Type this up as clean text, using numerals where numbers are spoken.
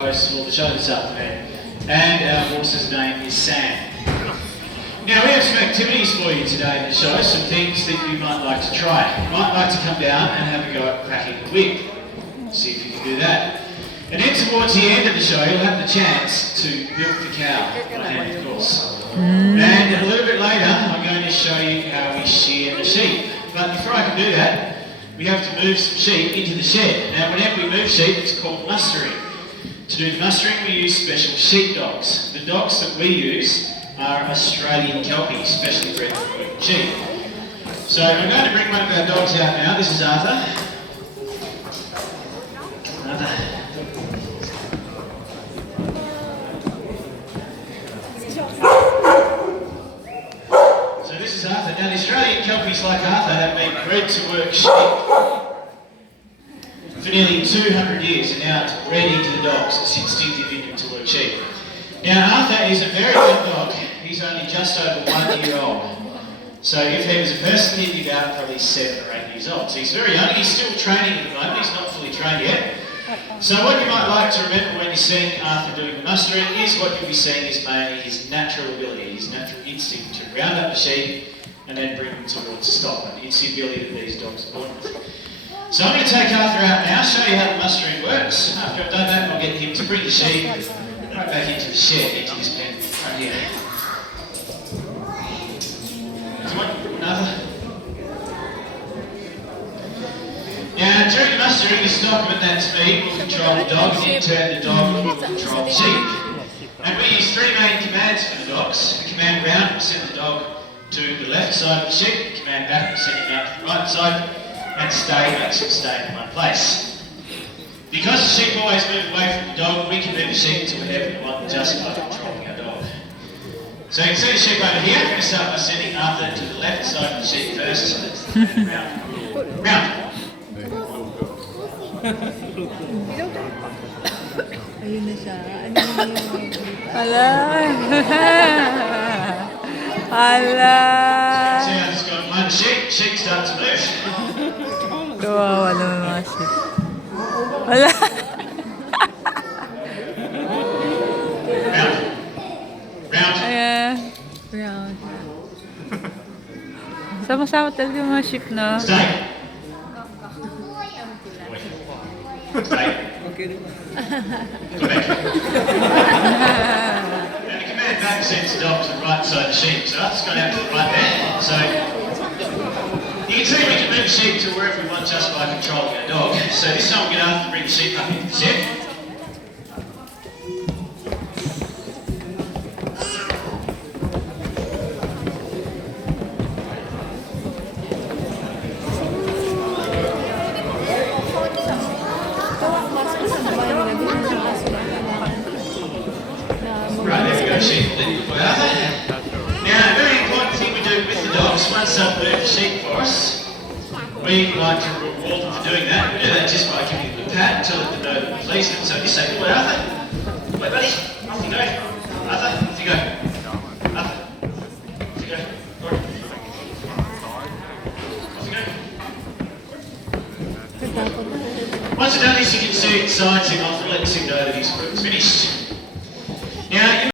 Host for the show this afternoon, and our horse's name is Sam. Now we have some activities for you today in the show, some things that you might like to try. You might like to come down and have a go at cracking the whip. See if you can do that. And then towards the end of the show you'll have the chance to milk the cow, by hand of course. And a little bit later I'm going to show you how we shear the sheep. But before I can do that, we have to move some sheep into the shed. Now whenever we move sheep it's called mustering. To do the mustering we use special sheep dogs. The dogs that we use are Australian Kelpies, specially bred for working sheep. So I'm going to bring one of our dogs out now. This is Arthur. So this is Arthur. Now the Australian Kelpies like Arthur have been bred to work sheep for nearly 200 years, and now it's bred into the dogs. It's instinctive in him to work sheep. Now Arthur is a very young dog. He's only just over 1 year old. So if he was a person, he'd be about probably 7 or 8 years old. So he's very young. He's still training at the moment. He's not fully trained yet. So what you might like to remember when you're seeing Arthur doing the mustering is what you'll be seeing is mainly his natural ability, his natural instinct to round up the sheep and then bring them towards a stop. It's the ability that these dogs are born with. So I'm going to take Arthur out now, show you how the mustering works. After I've done that, I'll get him to bring the sheep right back into the shed, into this pen right here. Come on, Arthur. Now, during the mustering, you stop him at that speed, we'll control the dog, and in turn the dog will control the sheep. And we use three main commands for the dogs. The command round will send the dog to the left side of the sheep, the command back will send it out to the right side, and stay makes it stay in one place. Because the sheep always move away from the dog, we can move the sheep to wherever we want just by controlling our dog. So you can see the sheep over here. I'm going to start by sending Arthur to the left side of the sheep first. Round. Round. Ayun na siya. Ano yun? Hala! Hala! See how it's got one sheep. Sheep start to move. Kawawa naman mga sheep. Hala! Round. Round. Ayan. Round. Sama-sama talaga yung mga sheep na. Stay. Stay. Go back. Now the command back sends the dog to the right side of the sheep, so it's gone out to the right there. So you can see we can move the sheep to wherever we want just by controlling our dog. So this time we're going to have to bring the sheep up into the shed. Right, there we go, sheep. Now, a very important thing we do with the dogs, once they've moved the sheep for us, we like to reward them for doing that. We do that just by giving them a pat and telling them to know that we please them. So you say, good boy, Arthur. Wait, buddy. Off you go. Arthur, off you go. Arthur, off you go. All right. Off you go. Once you've done this, you can see signs him off and let him know that his work's finished.